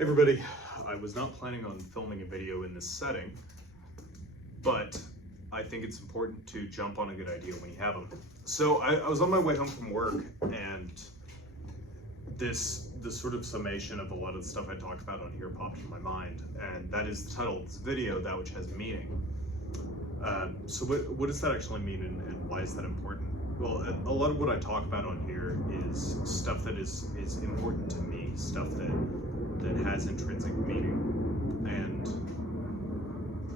Hey everybody, I was not planning on filming a video in this setting, but I think it's important to jump on a good idea when you have them. So I was on my way home from work, and this sort of summation of a lot of the stuff I talked about on here popped in my mind, and that is the title of this video, That Which Has Meaning. So what does that actually mean, and why is that important? Well, a lot of what I talk about on here is stuff that is important to me, stuff that has intrinsic meaning. And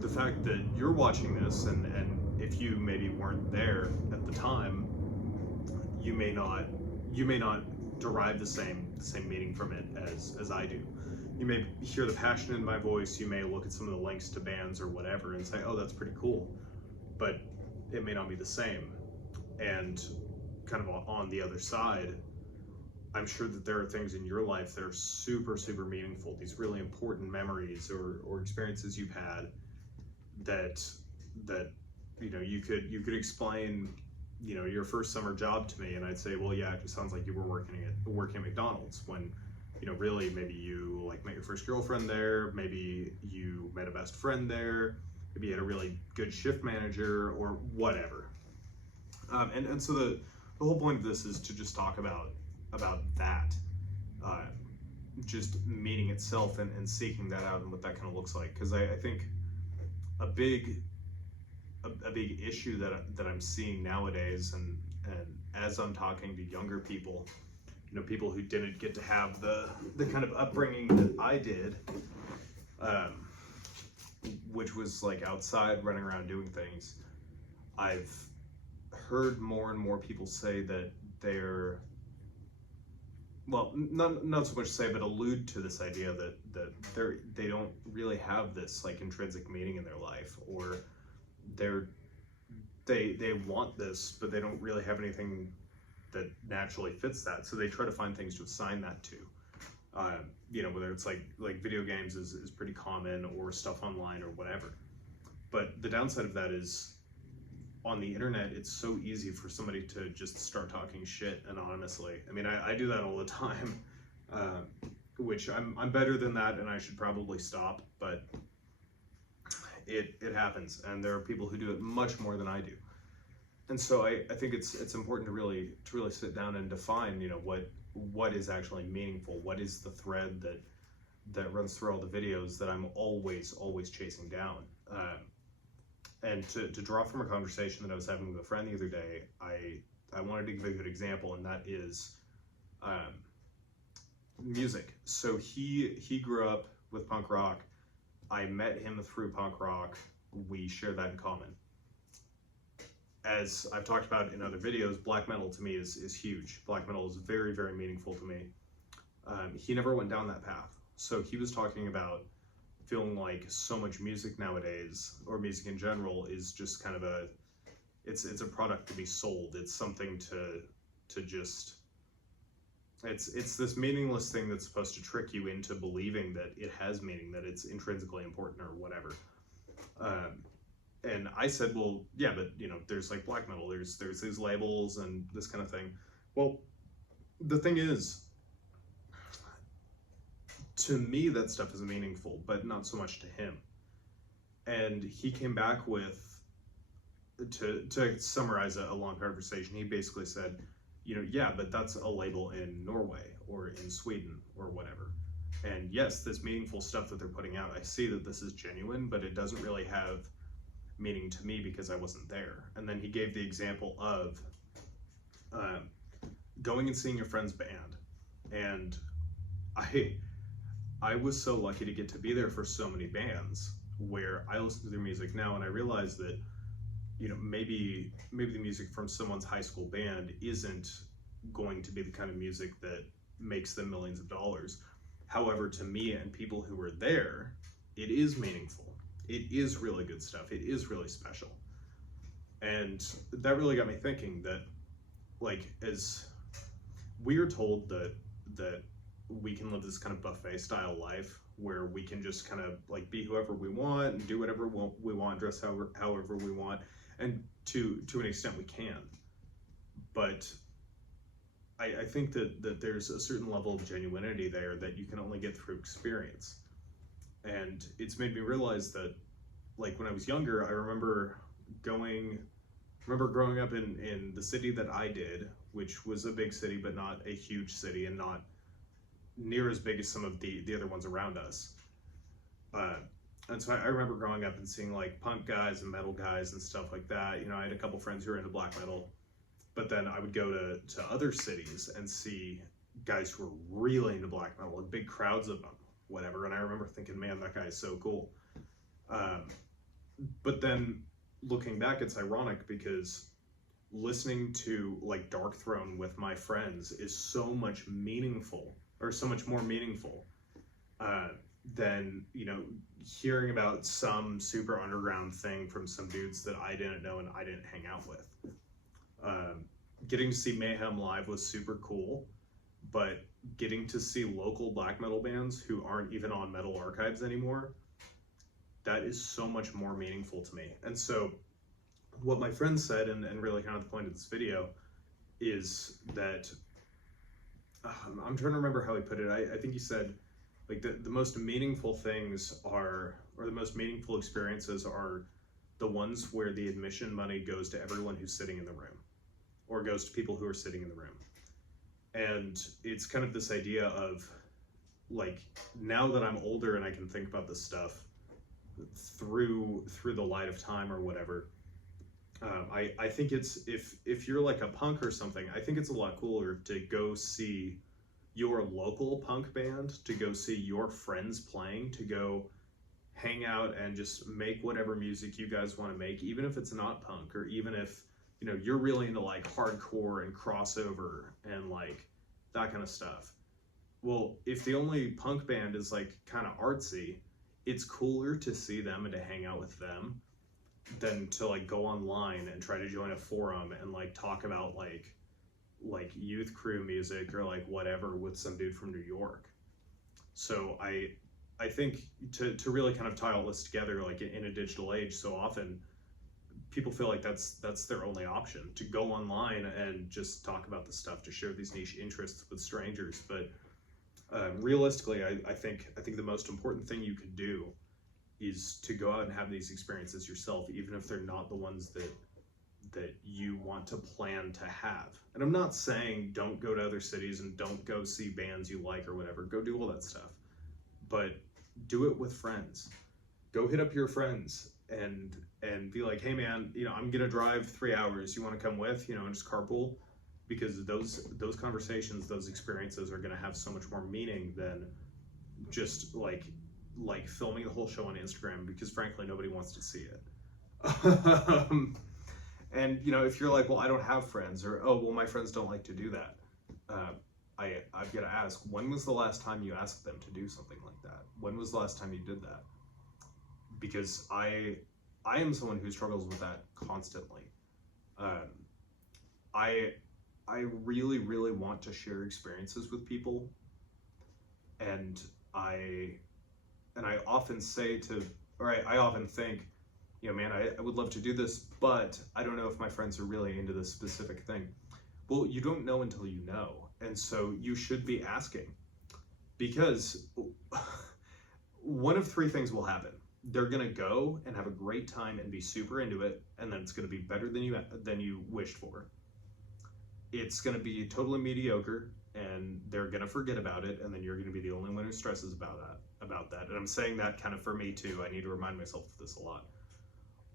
the fact that you're watching this, and if you maybe weren't there at the time, you may not derive the same meaning from it as I do. You may hear the passion in my voice, you may look at some of the links to bands or whatever and say, oh, that's pretty cool, but it may not be the same. And kind of on the other side, I'm sure that there are things in your life that are super meaningful, these really important memories or experiences you've had that you know, you could explain, you know, your first summer job to me, and I'd say, well, yeah, it sounds like you were working at McDonald's, when, you know, really maybe you like met your first girlfriend there, maybe you met a best friend there, maybe you had a really good shift manager or whatever. And so the whole point of this is to just talk about that, just meaning itself and seeking that out and what that kind of looks like. Because I think a big issue that I'm seeing nowadays, and as I'm talking to younger people, you know, people who didn't get to have the kind of upbringing that I did, which was like outside running around doing things, I've heard more and more people say that they're, well, not so much say, but allude to this idea that they don't really have this like intrinsic meaning in their life, or they want this, but they don't really have anything that naturally fits that. So they try to find things to assign that to. You know, whether it's like video games is pretty common, or stuff online or whatever. But the downside of that is, on the internet, it's so easy for somebody to just start talking shit anonymously. I mean, I do that all the time, which I'm better than that, and I should probably stop, but it happens, and there are people who do it much more than I do. And so I think it's important to really sit down and define, you know, what is actually meaningful, what is the thread that runs through all the videos that I'm always chasing down. And to draw from a conversation that I was having with a friend the other day, I wanted to give a good example, and that is music. So he grew up with punk rock. I met him through punk rock. We share that in common. As I've talked about in other videos, black metal to me is huge. Black metal is very meaningful to me. He never went down that path. So he was talking about feeling like so much music nowadays, or music in general, is just kind of it's a product to be sold. It's something to just, it's this meaningless thing that's supposed to trick you into believing that it has meaning, that it's intrinsically important or whatever. And I said, well, yeah, but you know, there's like black metal, there's these labels and this kind of thing. Well, the thing is, to me, that stuff is meaningful, but not so much to him. And he came back with, to summarize a long conversation, he basically said, you know, yeah, but that's a label in Norway or in Sweden or whatever. And yes, this meaningful stuff that they're putting out, I see that this is genuine, but it doesn't really have meaning to me because I wasn't there. And then he gave the example of going and seeing your friend's band. And I was so lucky to get to be there for so many bands where I listen to their music now, and I realize that, you know, maybe the music from someone's high school band isn't going to be the kind of music that makes them millions of dollars. However, to me and people who were there, it is meaningful. It is really good stuff. It is really special. And that really got me thinking that, like, as we are told that we can live this kind of buffet style life where we can just kind of like be whoever we want and do whatever we want, dress however we want, and to an extent we can. But I think that there's a certain level of genuinity there that you can only get through experience. And it's made me realize that, like, when I was younger, I remember growing up in the city that I did, which was a big city, but not a huge city and not near as big as some of the other ones around us. And so I remember growing up and seeing like punk guys and metal guys and stuff like that. You know, I had a couple friends who were into black metal, but then I would go to other cities and see guys who were really into black metal, like big crowds of them, whatever. And I remember thinking, man, that guy is so cool. But then looking back, it's ironic because listening to like Darkthrone with my friends is so much more meaningful than, you know, hearing about some super underground thing from some dudes that I didn't know and I didn't hang out with. Getting to see Mayhem live was super cool, but getting to see local black metal bands who aren't even on Metal Archives anymore, that is so much more meaningful to me. And so what my friend said, and really kind of the point of this video, is that, I'm trying to remember how he put it. I think he said, like, the most meaningful things are, or the most meaningful experiences are the ones where the admission money goes to everyone who's sitting in the room, or goes to people who are sitting in the room. And it's kind of this idea of, like, now that I'm older and I can think about this stuff through the light of time or whatever, I think it's, if you're like a punk or something, I think it's a lot cooler to go see your local punk band, to go see your friends playing, to go hang out and just make whatever music you guys want to make, even if it's not punk, or even if, you know, you're really into like hardcore and crossover and like that kind of stuff. Well, if the only punk band is like kind of artsy, it's cooler to see them and to hang out with them than to like go online and try to join a forum and like talk about like Youth Crew music or like whatever with some dude from New York. So I think to really kind of tie all this together, like in a digital age, so often people feel like that's their only option, to go online and just talk about this stuff, to share these niche interests with strangers. But realistically, I think the most important thing you could do is to go out and have these experiences yourself, even if they're not the ones that you want to plan to have. And I'm not saying don't go to other cities and don't go see bands you like or whatever. Go do all that stuff, but do it with friends. Go hit up your friends and be like, hey man, you know, I'm gonna drive 3 hours. You want to come with? You know, and just carpool. Because those conversations, those experiences are gonna have so much more meaning than just like filming the whole show on Instagram, because frankly nobody wants to see it. And you know, if you're like, well, I don't have friends, or oh well, my friends don't like to do that, I've got to ask, when was the last time you asked them to do something like that? When was the last time you did that? Because I am someone who struggles with that constantly. I really, really want to share experiences with people, and I often say I often think, you know, man, I would love to do this, but I don't know if my friends are really into this specific thing. Well, you don't know until you know, and so you should be asking, because one of three things will happen. They're gonna go and have a great time and be super into it, and then it's gonna be better than you wished for. It's gonna be totally mediocre, and they're gonna forget about it, and then you're gonna be the only one who stresses about that. And I'm saying that kind of for me too. I need to remind myself of this a lot.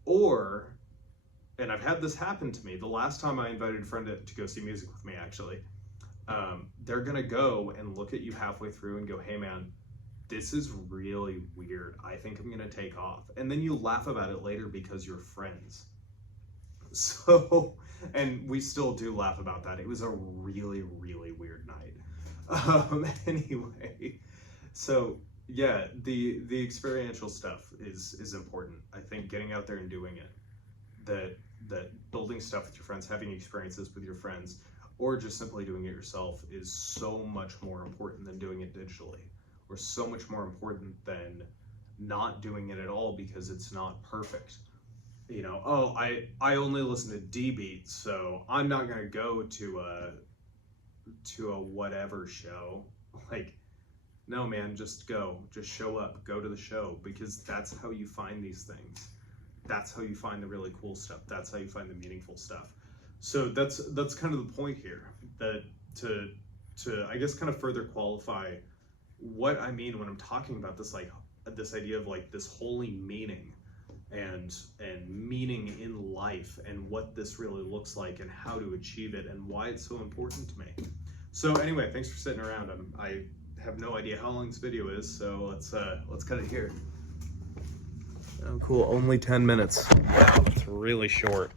Or, and I've had this happen to me, the last time I invited a friend to go see music with me, actually, they're gonna go and look at you halfway through and go, hey man, this is really weird. I think I'm gonna take off. And then you laugh about it later because you're friends. So, and we still do laugh about that. It was a really, really weird night. Anyway, so yeah, the experiential stuff is important. I think getting out there and doing it, that building stuff with your friends, having experiences with your friends, or just simply doing it yourself is so much more important than doing it digitally, or so much more important than not doing it at all because it's not perfect. You know, oh, I only listen to D Beat, so I'm not gonna go to to a whatever show. Like, no, man, just go, just show up, go to the show, because that's how you find these things. That's how you find the really cool stuff. That's how you find the meaningful stuff. So that's kind of the point here, that to I guess kind of further qualify what I mean when I'm talking about this, like this idea of like this holy meaning and meaning in life, and what this really looks like and how to achieve it and why it's so important to me. So anyway, thanks for sitting around. I have no idea how long this video is, so let's cut it here. Oh, cool, only 10 minutes. Wow, it's really short.